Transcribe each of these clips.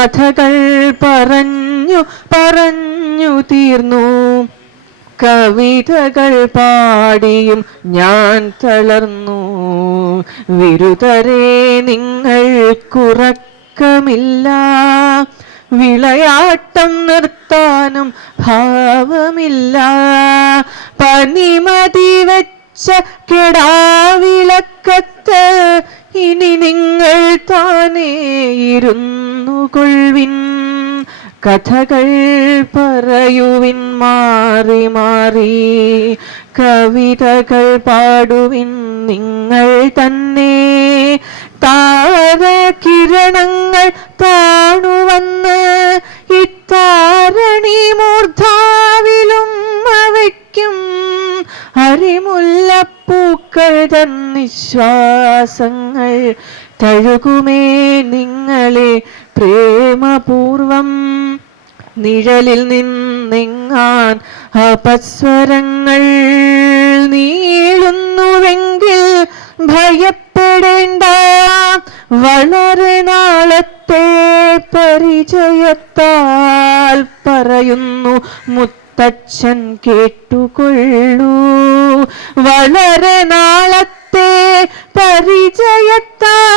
കഥകൾ പറഞ്ഞു പറഞ്ഞു തീർന്നു, കവിതകൾ പാടിയും ഞാൻ തളർന്നു. വിരുതരെ നിങ്ങൾക്കുറക്കമില്ല, വിളയാട്ടം നിർത്താനും ഭാവമില്ല. പനിമതി വെച്ച കെടാവിളക്കത്ത് ഇനി നിങ്ങൾ താനേ ഇരുന്നു കൊള്ളുവിൻ. കഥകൾ പറയുവിൻ മാറി മാറി, കവിതകൾ പാടുവിൻ നിങ്ങൾ തന്നെ. താരകിരണങ്ങൾ താണുവന്ന് ഇത്താരണി മൂർധാവിലും അവയ്ക്കും, അരിമുല്ലപ്പൂക്കൾ തൻ നിശ്വാസങ്ങൾ തഴുകുമേ നിങ്ങളെ പ്രേമപൂർവം. നിഴലിൽ നിന്നെങ്ങാൻ അപസ്വരങ്ങൾ നീളുന്നുവെങ്കിൽ ഭയപ്പെടേണ്ട, വളരെ നാളത്തെ പരിചയത്താൽ പറയുന്നു മുത്തച്ഛൻ കേട്ടുകൊള്ളൂ. വളരെ നാളത്തെ പരിചയത്താൽ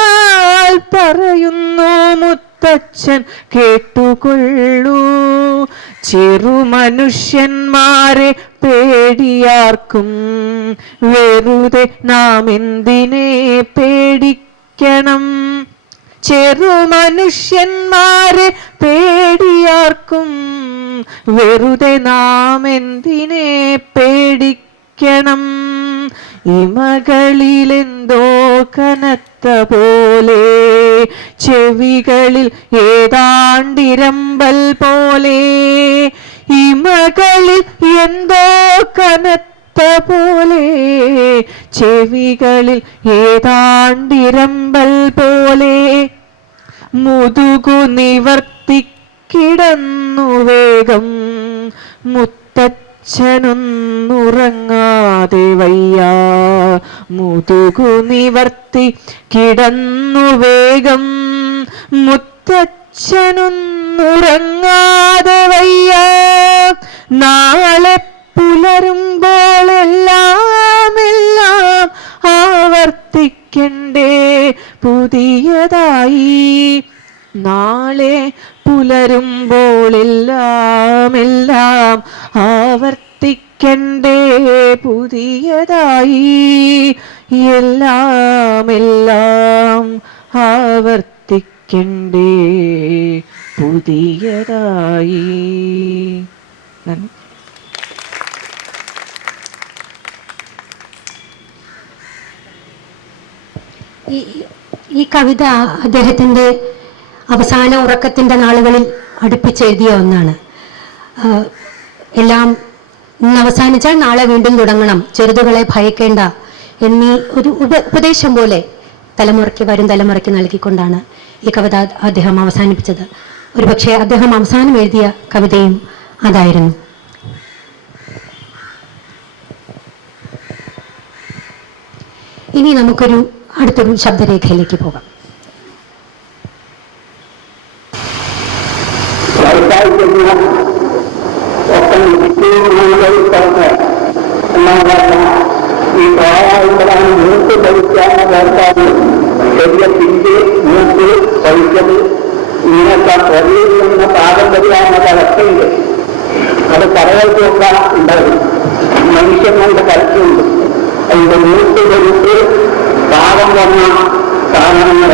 പറയുന്നു മുത്തച്ഛൻ കേട്ടുകൊള്ളൂ. ചെറുമനുഷ്യന്മാരെ പേടിയാർക്കും, വെറുതെ നാം എന്തിനെ പേടിക്കണം. ചെറുമനുഷ്യന്മാരെ പേടിയാർക്കും, വെറുതെ നാം എന്തിനെ പേടിക്കണം. ഇമകളിലെന്തോ കനത്ത പോലെ, ചെവികളിൽ ഏതാണ്ടിരമ്പൽ പോലെ. ഇമകളിൽ എന്തോ കനത്ത പോലെ, ചെവികളിൽ ഏതാണ്ടിരമ്പൽ പോലെ. മുതുകു നിവർത്തിക്കിടന്നു വേഗം മുത്തച്ഛനൊന്നുറങ്ങാതെ വയ്യ. മുതുകു നിവർത്തി കിടന്നു വേഗം മുത്തച്ഛനൊന്നുറങ്ങാതെ വയ്യ. നാളെ പുലരുമ്പോൾ എല്ലാം എല്ലാം ആവർത്തിക്കണ്ടേ പുതിയതായി. നാളെ പുലരുമ്പോൾ എല്ലാം എല്ലാം ആവർത്തിക്കണ്ടേ പുതിയതായി. എല്ലാം എല്ലാം ആവർത്തിക്കണ്ടേ പുതിയതായി. ഈ കവിത അദ്ദേഹത്തിൻ്റെ അവസാന ഉറക്കത്തിൻ്റെ നാളുകളിൽ അടുപ്പിച്ചെഴുതിയ ഒന്നാണ്. എല്ലാം ഇന്ന് അവസാനിച്ചാൽ നാളെ വീണ്ടും തുടങ്ങണം, ചെറുതുകളെ ഭയക്കേണ്ട എന്നീ ഒരു ഉപദേശം പോലെ വരും തലമുറയ്ക്ക് നൽകിക്കൊണ്ടാണ് ഈ കവിത അദ്ദേഹം അവസാനിപ്പിച്ചത്. ഒരുപക്ഷെ അദ്ദേഹം അവസാനം എഴുതിയ കവിതയും അതായിരുന്നു. ഇനി നമുക്കൊരു അടുത്തൊരു ശബ്ദരേഖയിലേക്ക് പോകാം. ഈ പ്രായമാകുമ്പോഴാണ് മൂത്ത് ഭരിക്കാവുന്ന കേൾക്കാറ്. ശരീരത്തിന്റെ മൂത്ത് ഭരിച്ചത് ഇങ്ങനത്തെ പ്രതീക്ഷിക്കുന്ന പാരമ്പര്യമായ അവസ്ഥയുണ്ട്. അത് കടകൾക്കൊക്കെ ഉണ്ടാകും, മനുഷ്യന്മാരുടെ കലക്കുണ്ട്. അതിന്റെ മൂത്ത് ഭരിച്ച് പാകം വന്ന സാധനങ്ങൾ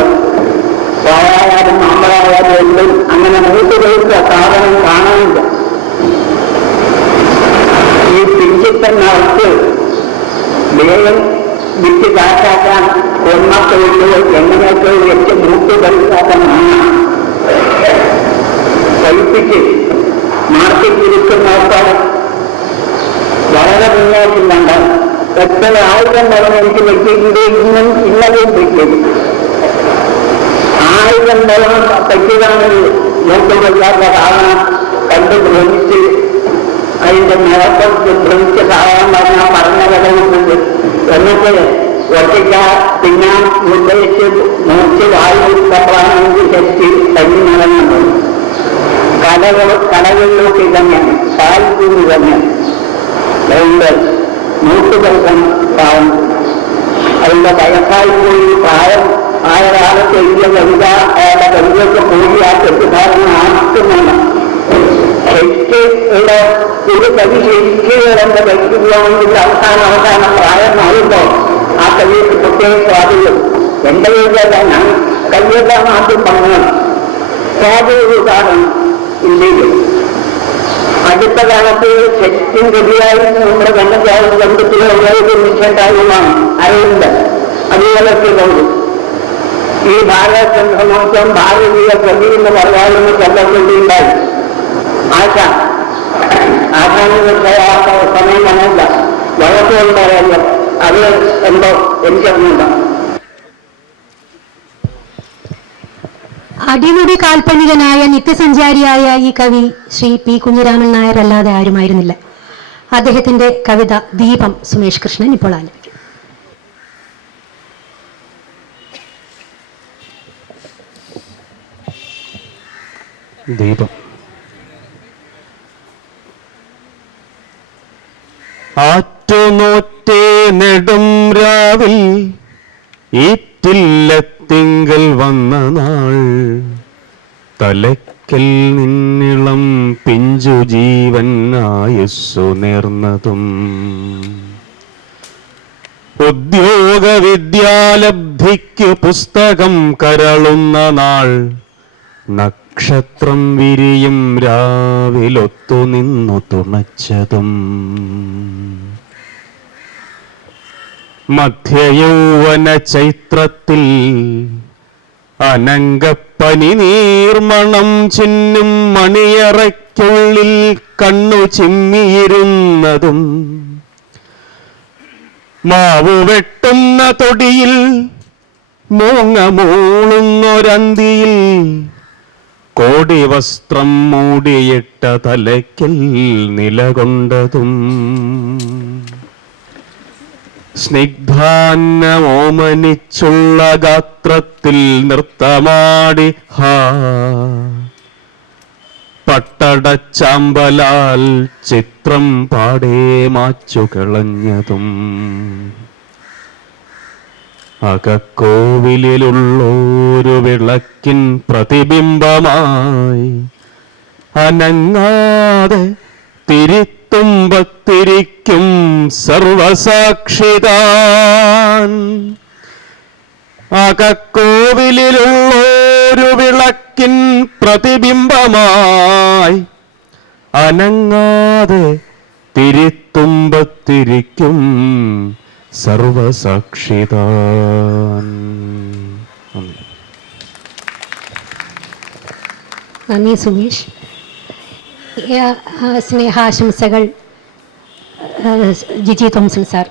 പായാലും മാമ്പഴായാലും എല്ലാം അങ്ങനെ മൂത്ത് ഭരിച്ച സാധനം കാണാനില്ല. ഈ പിഞ്ചിത്തന്നവർക്ക് വേഗം വിറ്റ് കാറ്റാക്കാൻ കൊന്നൊക്കെ എങ്ങനെയൊക്കെ വെച്ച് മൂത്ത് ഭരിക്കാക്കാൻ കഴിപ്പിച്ച് മാർക്കറ്റിലിരിക്കുന്നവർക്ക് വളരെ മുന്നോട്ടില്ലാണ്ടാണ്. എത്ര ആയിരം തവണ എനിക്ക് വെച്ചിട്ടുണ്ട്, ഇന്നലെയും വെക്കും. 1000 തവണ പറ്റിയതാണ് മൂത്തുകൊല്ലാത്ത സാധനം കണ്ട് ഭ്രമിച്ച് അതിന്റെ നിറപ്പത്ത് ഭ്രമിച്ച സാധനം പറഞ്ഞാൽ പറഞ്ഞ കഥകളുണ്ട്. എന്നിട്ട് ഒറ്റയ്ക്ക തിന്നാൻ നിർദ്ദേശിച്ച് നോക്കി വായു പ്രാണന്റെ ശക്തി തല്ലി നടന്നു. കടകളിലൊക്കെ തന്നെയാണ്, സാഹിത്യം തന്നെയാണ്. അതുകൊണ്ട് നൂറ്റുകൾക്കും പാവം അതിന്റെ വയസ്സായി പോയി പ്രായം ആയ കാലത്ത് എഴുതിയ കവിത അയാളുടെ കവിതയൊക്കെ പോയി ആ തെറ്റിദ്ധാരണ ആർക്കുന്നില്ല. ശരിക്കുള്ള ഒരു കവി ശരിക്ക് എന്റെ കവിക്ക് പോകാമെങ്കിൽ അവസാന പ്രായമാകുമ്പോൾ ആ കവിക്ക് പ്രത്യേക സ്വാധീനം. എന്റെ കവിതയല്ല, ഞാൻ കവിയെല്ലാം ആദ്യം പറഞ്ഞത് സ്വാധീന ഉദാഹരണം ഇന്ത്യയിൽ. അടുത്ത കാലത്ത് ശരിക്കും കവിയായിരുന്നു നമ്മുടെ ബന്ധത്തിലെ നിശ്ചയമാകുമാണ് അരവിന്ദ്. അതുപോലൊക്കെ പോകും. ഈ ഭാരതചന്ദ്രമോത്സവം ഭാരതീയ കവി എന്ന് പറയാവുന്ന കൊല്ലക്കൊണ്ടിയുണ്ടായി. ആശാനൊക്കെ ആ സമയം വന്നില്ല, വഴക്കുണ്ടായല്ലോ. അത് എന്തോ എനിക്കറിഞ്ഞില്ല. അടിമുടി കാൽപ്പനികനായ നിത്യസഞ്ചാരിയായ ഈ കവി ശ്രീ പി കുഞ്ഞിരാമൻ നായർ അല്ലാതെ ആരുമായിരുന്നില്ല. അദ്ദേഹത്തിന്റെ കവിത ദീപം സുമേഷ് കൃഷ്ണൻ ഇപ്പോൾ ആലപിക്കും. ദീപം. ആറ്റുനോറ്റേ നെടും രാവിൽ ഈറ്റില്ലത്തിങ്കൽ വന്ന നാൾ, തലയ്ക്കൽ നിന്നിളം പിഞ്ചു ജീവൻ ആയുസ്സു നേർന്നതും, ഉദ്യോഗ വിദ്യാലബ്ധിക്ക് പുസ്തകം കരളുന്ന നാൾ, നക്ഷത്രം വിരിയും രാവിലൊത്തു നിന്നു തുണച്ചതും, മധ്യയൗവന ചൈത്രത്തിൽ അനങ്കപ്പനി നീർമണം ചിന്നും മണിയറയ്ക്കുള്ളിൽ കണ്ണു ചിമ്മിയിരുന്നതും, മാവു വെട്ടുന്ന തൊടിയിൽ മൂങ്ങ മൂളുന്നൊരന്തിയിൽ കോടി വസ്ത്രം മൂടിയിട്ട തലയ്ക്കൽ നിലകൊണ്ടതും, സ്നിഗ്ധാന്നമോമനിച്ചുള്ള ഗാത്രത്തിൽ നൃത്തമാടി ഹാ പട്ടടച്ചാമ്പലാൽ ചിത്രം പാടേ മാച്ചു കളഞ്ഞതും, അകക്കോവിലുള്ളൊരു വിളക്കിൻ പ്രതിബിംബമായി അനങ്ങാതെ തിരിത്തുമ്പത്തിരിക്കും സർവസാക്ഷിതാൻ, അകക്കോവിലുള്ളൊരു വിളക്കിൻ പ്രതിബിംബമായി അനങ്ങാതെ തിരിത്തുമ്പത്തിരിക്കും സർവസാക്ഷിതാൻ. നന്ദി സുമേഷ്. സ്നേഹാശംസകൾ ജിജി തോംസൺ സാർ.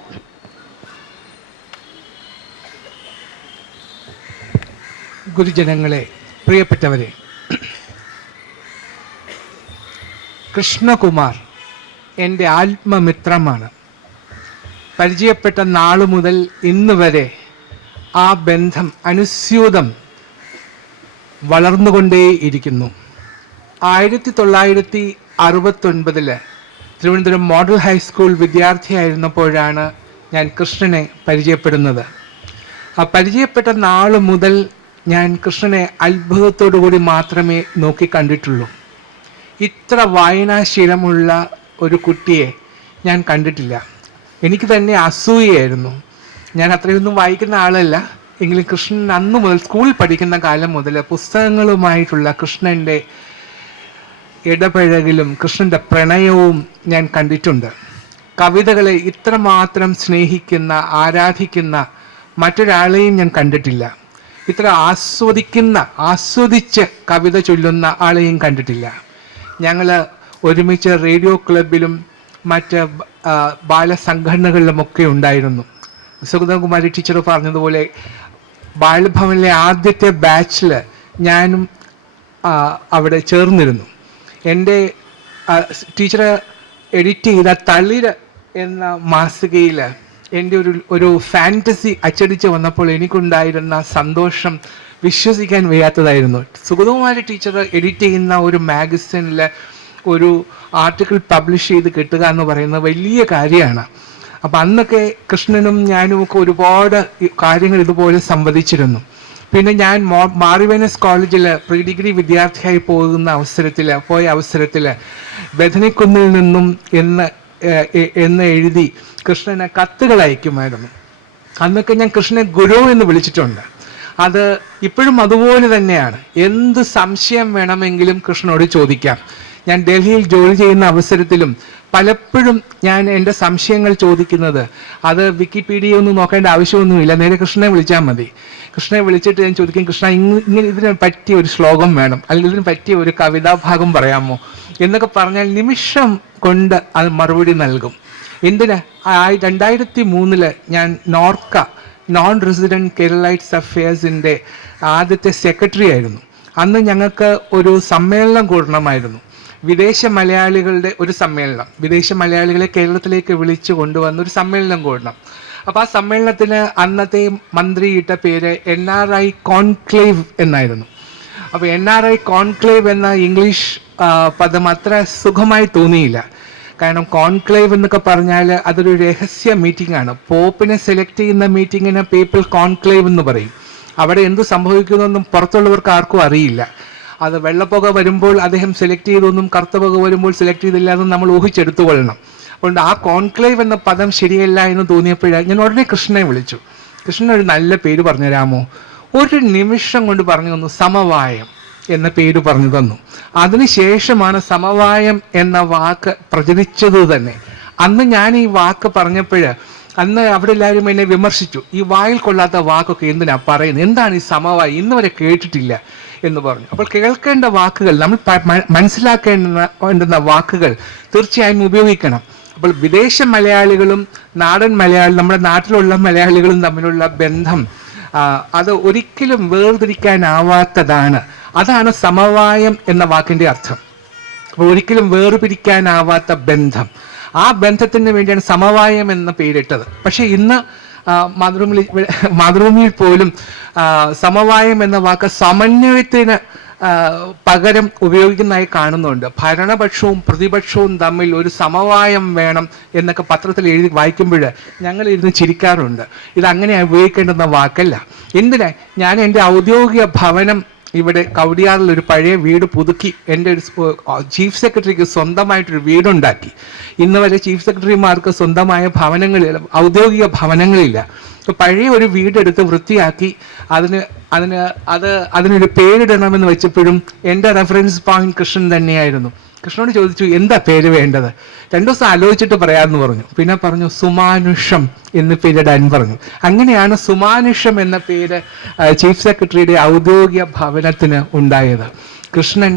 ഗുരുജനങ്ങളെ, പ്രിയപ്പെട്ടവരെ, കൃഷ്ണകുമാർ എൻ്റെ ആത്മമിത്രമാണ്. പരിചയപ്പെട്ട നാളു മുതൽ ഇന്ന് വരെ ആ ബന്ധം അനുസ്യൂതം വളർന്നുകൊണ്ടേയിരിക്കുന്നു. 1969 തിരുവനന്തപുരം മോഡൽ ഹൈസ്കൂൾ വിദ്യാർത്ഥിയായിരുന്നപ്പോഴാണ് ഞാൻ കൃഷ്ണനെ പരിചയപ്പെടുന്നത്. ആ പരിചയപ്പെട്ട നാൾ മുതൽ ഞാൻ കൃഷ്ണനെ അത്ഭുതത്തോടു കൂടി മാത്രമേ നോക്കിക്കണ്ടിട്ടുള്ളൂ. ഇത്ര വായനാശീലമുള്ള ഒരു കുട്ടിയെ ഞാൻ കണ്ടിട്ടില്ല. എനിക്ക് തന്നെ അസൂയയായിരുന്നു. ഞാൻ അത്രയൊന്നും വായിക്കുന്ന ആളല്ല. എങ്കിലും കൃഷ്ണൻ അന്നു മുതൽ സ്കൂളിൽ പഠിക്കുന്ന കാലം മുതൽ പുസ്തകങ്ങളുമായിട്ടുള്ള കൃഷ്ണൻ്റെ ഇടപഴകലും കൃഷ്ണൻ്റെ പ്രണയവും ഞാൻ കണ്ടിട്ടുണ്ട്. കവിതകളെ ഇത്രമാത്രം സ്നേഹിക്കുന്ന, ആരാധിക്കുന്ന മറ്റൊരാളെയും ഞാൻ കണ്ടിട്ടില്ല. ഇത്ര ആസ്വദിച്ച് കവിത ചൊല്ലുന്ന ആളെയും കണ്ടിട്ടില്ല. ഞങ്ങൾ ഒരുമിച്ച് റേഡിയോ ക്ലബിലും മറ്റ് ബാലസംഘടനകളിലുമൊക്കെ ഉണ്ടായിരുന്നു. സുഗതകുമാരി ടീച്ചർ പറഞ്ഞതുപോലെ ബാലഭവനിലെ ആദ്യത്തെ ബാച്ചിൽ ഞാനും അവിടെ ചേർന്നിരുന്നു. എൻ്റെ ടീച്ചർ എഡിറ്റ് ചെയ്ത തളിര് എന്ന മാസികയിൽ എൻ്റെ ഒരു ഫാൻറ്റസി അച്ചടിച്ച് വന്നപ്പോൾ എനിക്കുണ്ടായിരുന്ന സന്തോഷം വിശ്വസിക്കാൻ വയ്യാത്തതായിരുന്നു. സുഗതകുമാരി ടീച്ചർ എഡിറ്റ് ചെയ്യുന്ന ഒരു മാഗസിനിൽ ഒരു ആർട്ടിക്കിൾ പബ്ലിഷ് ചെയ്ത് കിട്ടുക എന്ന് പറയുന്നത് വലിയ കാര്യമാണ്. അപ്പം അന്നൊക്കെ കൃഷ്ണനും ഞാനും ഒക്കെ ഒരുപാട് കാര്യങ്ങൾ ഇതുപോലെ സംവദിച്ചിരുന്നു. പിന്നെ ഞാൻ മാറിവേനസ് കോളേജിൽ പ്രീ ഡിഗ്രി വിദ്യാർത്ഥിയായി പോയ അവസരത്തിൽ ബഥനിക്കുന്നിൽ നിന്നും എന്ന് എഴുതി കൃഷ്ണന് കത്തുകൾ അയക്കുമായിരുന്നു. അന്നൊക്കെ ഞാൻ കൃഷ്ണനെ ഗുരു എന്ന് വിളിച്ചിട്ടുണ്ട്. അത് ഇപ്പോഴും അതുപോലെ തന്നെയാണ്. എന്ത് സംശയം വേണമെങ്കിലും കൃഷ്ണനോട് ചോദിക്കാം. ഞാൻ ഡൽഹിയിൽ ജോലി ചെയ്യുന്ന അവസരത്തിലും പലപ്പോഴും ഞാൻ എൻ്റെ സംശയങ്ങൾ ചോദിക്കുന്നത് അത് വിക്കിപീഡിയ ഒന്നും നോക്കേണ്ട ആവശ്യമൊന്നുമില്ല, നേരെ കൃഷ്ണനെ വിളിച്ചാൽ മതി. കൃഷ്ണനെ വിളിച്ചിട്ട് ഞാൻ ചോദിക്കും, കൃഷ്ണ ഇങ്ങനെ ഇതിന് പറ്റിയ ഒരു ശ്ലോകം വേണം, അല്ലെങ്കിൽ ഇതിന് പറ്റിയ ഒരു കവിതാഭാഗം പറയാമോ എന്നൊക്കെ പറഞ്ഞാൽ നിമിഷം കൊണ്ട് അത് മറുപടി നൽകും. എന്തിന് 2003 ഞാൻ നോൺ റെസിഡൻറ്റ് കേരളൈറ്റ്സ് അഫയേഴ്സിൻ്റെ ആദ്യത്തെ സെക്രട്ടറി ആയിരുന്നു. അന്ന് ഞങ്ങൾക്ക് ഒരു സമ്മേളനം കൂടണമായിരുന്നു, വിദേശ മലയാളികളുടെ ഒരു സമ്മേളനം. വിദേശ മലയാളികളെ കേരളത്തിലേക്ക് വിളിച്ചു കൊണ്ടുവന്ന ഒരു സമ്മേളനം കൂടണം. അപ്പോൾ ആ സമ്മേളനത്തിന് അന്നത്തെ മന്ത്രി ഇട്ട പേര് NRI കോൺക്ലേവ് എന്നായിരുന്നു. അപ്പോൾ NRI കോൺക്ലേവ് എന്ന ഇംഗ്ലീഷ് പദം അത്ര സുഖമായി തോന്നിയില്ല. കാരണം കോൺക്ലേവ് എന്നൊക്കെ പറഞ്ഞാൽ അതൊരു രഹസ്യ മീറ്റിംഗ് ആണ്. പോപ്പിനെ സെലക്ട് ചെയ്യുന്ന മീറ്റിങ്ങിന് പീപ്പിൾ കോൺക്ലേവ് എന്ന് പറയും. അവിടെ എന്ത് സംഭവിക്കുന്നതെന്നും പുറത്തുള്ളവർക്ക് ആർക്കും അറിയില്ല. അത് വെള്ളപ്പുക വരുമ്പോൾ അദ്ദേഹം സെലക്ട് ചെയ്തൊന്നും കറുത്ത പുക വരുമ്പോൾ സെലക്ട് ചെയ്തില്ല എന്നും നമ്മൾ ഊഹിച്ചെടുത്തു കൊള്ളണം. അതുകൊണ്ട് ആ കോൺക്ലേവ് എന്ന പദം ശരിയല്ല എന്ന് തോന്നിയപ്പോഴാണ് ഞാൻ ഉടനെ കൃഷ്ണനെ വിളിച്ചു. കൃഷ്ണൻ ഒരു നല്ല പേര് പറഞ്ഞു തരാമോ? ഒരു നിമിഷം കൊണ്ട് പറഞ്ഞു തന്നു, സമവായം എന്ന പേര് പറഞ്ഞു തന്നു. അതിനുശേഷമാണ് സമവായം എന്ന വാക്ക് പ്രചരിച്ചത് തന്നെ. അന്ന് ഞാൻ ഈ വാക്ക് പറഞ്ഞപ്പോൾ അന്ന് അവിടെ എല്ലാവരും എന്നെ വിമർശിച്ചു, ഈ വായിൽ കൊള്ളാത്ത വാക്കൊക്കെ എന്തിനാ പറയുന്നത്, എന്താണ് ഈ സമവായം, ഇന്ന് വരെ കേട്ടിട്ടില്ല എന്ന് പറഞ്ഞു. അപ്പോൾ കേൾക്കേണ്ട വാക്കുകൾ, നമ്മൾ മനസ്സിലാക്കേണ്ടുന്ന വാക്കുകൾ തീർച്ചയായും ഉപയോഗിക്കണം. അപ്പോൾ വിദേശ മലയാളികളും നാടൻ നമ്മുടെ നാട്ടിലുള്ള മലയാളികളും തമ്മിലുള്ള ബന്ധം അത് ഒരിക്കലും വേർതിരിക്കാനാവാത്തതാണ്. അതാണ് സമവായം എന്ന വാക്കിൻ്റെ അർത്ഥം. അപ്പോൾ ഒരിക്കലും വേർപിരിക്കാനാവാത്ത ബന്ധം, ആ ബന്ധത്തിന് വേണ്ടിയാണ് സമവായം എന്ന പേരിട്ടത്. പക്ഷേ ഇന്ന് മാതൃഭൂമിയിൽ പോലും സമവായം എന്ന വാക്ക് സമന്വയത്തിന് പകരം ഉപയോഗിക്കുന്നതായി കാണുന്നുണ്ട്. ഭരണപക്ഷവും പ്രതിപക്ഷവും തമ്മിൽ ഒരു സമവായം വേണം എന്നൊക്കെ പത്രത്തിൽ എഴുതി വായിക്കുമ്പോൾ ഞങ്ങൾ ഇരുന്ന് ചിരിക്കാറുണ്ട്. ഇതങ്ങനെ ഉപയോഗിക്കേണ്ടുന്ന വാക്കല്ല. എന്തിനാ, ഞാൻ എൻ്റെ ഔദ്യോഗിക ഭവനം ഇവിടെ കവടിയാറിൽ ഒരു പഴയ വീട് പുതുക്കി എൻ്റെ ഒരു ചീഫ് സെക്രട്ടറിക്ക് സ്വന്തമായിട്ടൊരു വീടുണ്ടാക്കി. ഇന്ന് വരെ ചീഫ് സെക്രട്ടറിമാർക്ക് സ്വന്തമായ ഔദ്യോഗിക ഭവനങ്ങളില്ല. അപ്പോൾ പഴയ ഒരു വീടെടുത്ത് വൃത്തിയാക്കി അതിനൊരു പേരിടണമെന്ന് വെച്ചപ്പോഴും എൻ്റെ റെഫറൻസ് പോയിന്റ് കൃഷ്ണൻ തന്നെയായിരുന്നു. കൃഷ്ണനോട് ചോദിച്ചു, എന്താ പേര് വേണ്ടത്? 2 ദിവസം ആലോചിച്ചിട്ട് പറയാമെന്ന് പറഞ്ഞു. പിന്നെ പറഞ്ഞു സുമാനുഷം എന്ന് പേരിടാൻ പറഞ്ഞു. അങ്ങനെയാണ് സുമാനുഷം എന്ന പേര് ചീഫ് സെക്രട്ടറിയുടെ ഔദ്യോഗിക ഭവനത്തിന് ഉണ്ടായത്. കൃഷ്ണൻ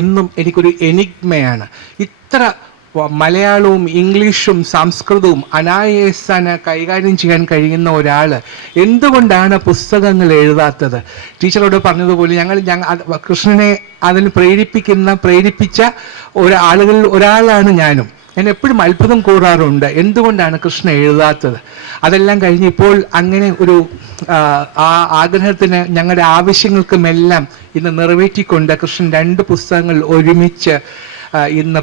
എന്നും എനിക്കൊരു എനിഗ്മയാണ്. ഇത്ര മലയാളവും ഇംഗ്ലീഷും സംസ്കൃതവും അനായാസന കൈകാര്യം ചെയ്യാൻ കഴിയുന്ന ഒരാൾ എന്തുകൊണ്ടാണ് പുസ്തകങ്ങൾ എഴുതാത്തത്? ടീച്ചറോട് പറഞ്ഞതുപോലെ കൃഷ്ണനെ അതിന് പ്രേരിപ്പിച്ച ആളുകളിൽ ഒരാളാണ് ഞാനും. ഞാൻ എപ്പോഴും അത്ഭുതം കൂടാറുണ്ട്, എന്തുകൊണ്ടാണ് കൃഷ്ണൻ എഴുതാത്തത്. അതെല്ലാം കഴിഞ്ഞ് ഇപ്പോൾ അങ്ങനെ ഒരു ആ ആഗ്രഹത്തിന് ഞങ്ങളുടെ ആവശ്യങ്ങൾക്കുമെല്ലാം ഇന്ന് നിറവേറ്റിക്കൊണ്ട് കൃഷ്ണൻ 2 പുസ്തകങ്ങൾ ഒരുമിച്ച് ഇന്ന്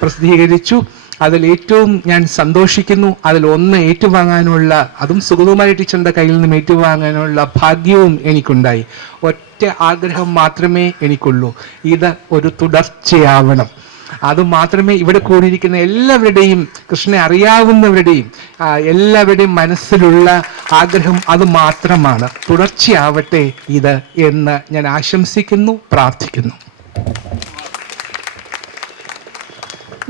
പ്രസിദ്ധീകരിച്ചു. അതിലേറ്റവും ഞാൻ സന്തോഷിക്കുന്നു. അതിലൊന്ന് ഏറ്റുവാങ്ങാനുള്ള, അതും സുഗതകുമാരി ടീച്ചറിൻ്റെ കയ്യിൽ നിന്നും ഏറ്റുവാങ്ങാനുള്ള ഭാഗ്യവും എനിക്കുണ്ടായി. ഒറ്റ ആഗ്രഹം മാത്രമേ എനിക്കുള്ളൂ, ഇത് ഒരു തുടർച്ചയാവണം. അതുമാത്രമേ ഇവിടെ കൂടിയിരിക്കുന്ന എല്ലാവരുടെയും, കൃഷ്ണനെ അറിയാവുന്നവരുടെയും എല്ലാവരുടെയും മനസ്സിലുള്ള ആഗ്രഹം അത് മാത്രമാണ്. തുടർച്ചയാവട്ടെ ഇത് എന്ന് ഞാൻ ആശംസിക്കുന്നു, പ്രാർത്ഥിക്കുന്നു.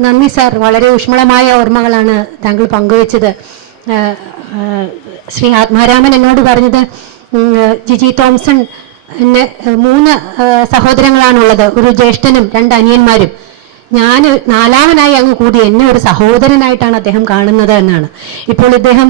നന്ദി സാർ, വളരെ ഊഷ്മളമായ ഓർമ്മകളാണ് താങ്കൾ പങ്കുവച്ചത്. ശ്രീ ആത്മാരാമൻ എന്നോട് പറഞ്ഞത് ജിജി തോംസൺ 3 സഹോദരങ്ങളാണുള്ളത്, ഒരു ജ്യേഷ്ഠനും 2 അനിയന്മാരും. ഞാൻ 4ാമനായി അങ്ങ് കൂടി, എന്നെ ഒരു സഹോദരനായിട്ടാണ് അദ്ദേഹം കാണുന്നത് എന്നാണ്. ഇപ്പോൾ ഇദ്ദേഹം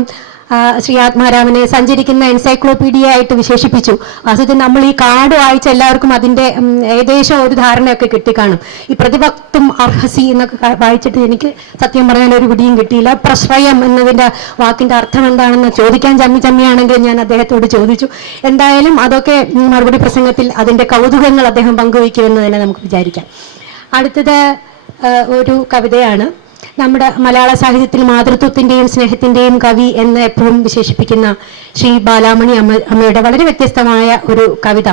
ശ്രീ ആത്മാരാമനെ സഞ്ചരിക്കുന്ന എൻസൈക്ലോപീഡിയ ആയിട്ട് വിശേഷിപ്പിച്ചു. വാസ്തവത്തിൽ നമ്മൾ ഈ കാർഡ് വായിച്ച എല്ലാവർക്കും അതിന്റെ ഏകദേശം ഒരു ധാരണയൊക്കെ കിട്ടിക്കാണും. ഈ പ്രതിവക്തും അർഹസി എന്നൊക്കെ വായിച്ചിട്ട് എനിക്ക് സത്യം പറയാൻ ഒരു പിടിയും കിട്ടിയില്ല. പ്രശ്രയം എന്നതിന്റെ വാക്കിന്റെ അർത്ഥം എന്താണെന്ന് ചോദിക്കാൻ ചമ്മിയാണെങ്കിൽ ഞാൻ അദ്ദേഹത്തോട് ചോദിച്ചു. എന്തായാലും അതൊക്കെ മറുപടി പ്രസംഗത്തിൽ അതിന്റെ കൗതുകങ്ങൾ അദ്ദേഹം പങ്കുവയ്ക്കുമെന്ന് തന്നെ നമുക്ക് വിചാരിക്കാം. അടുത്തത് ഒരു കവിതയാണ്. നമ്മുടെ മലയാള സാഹിത്യത്തിൽ മാതൃത്വത്തിന്റെയും സ്നേഹത്തിന്റെയും കവി എന്ന് എപ്പോഴും വിശേഷിപ്പിക്കുന്ന ശ്രീ ബാലാമണി അമ്മയുടെ വളരെ വ്യത്യസ്തമായ ഒരു കവിത.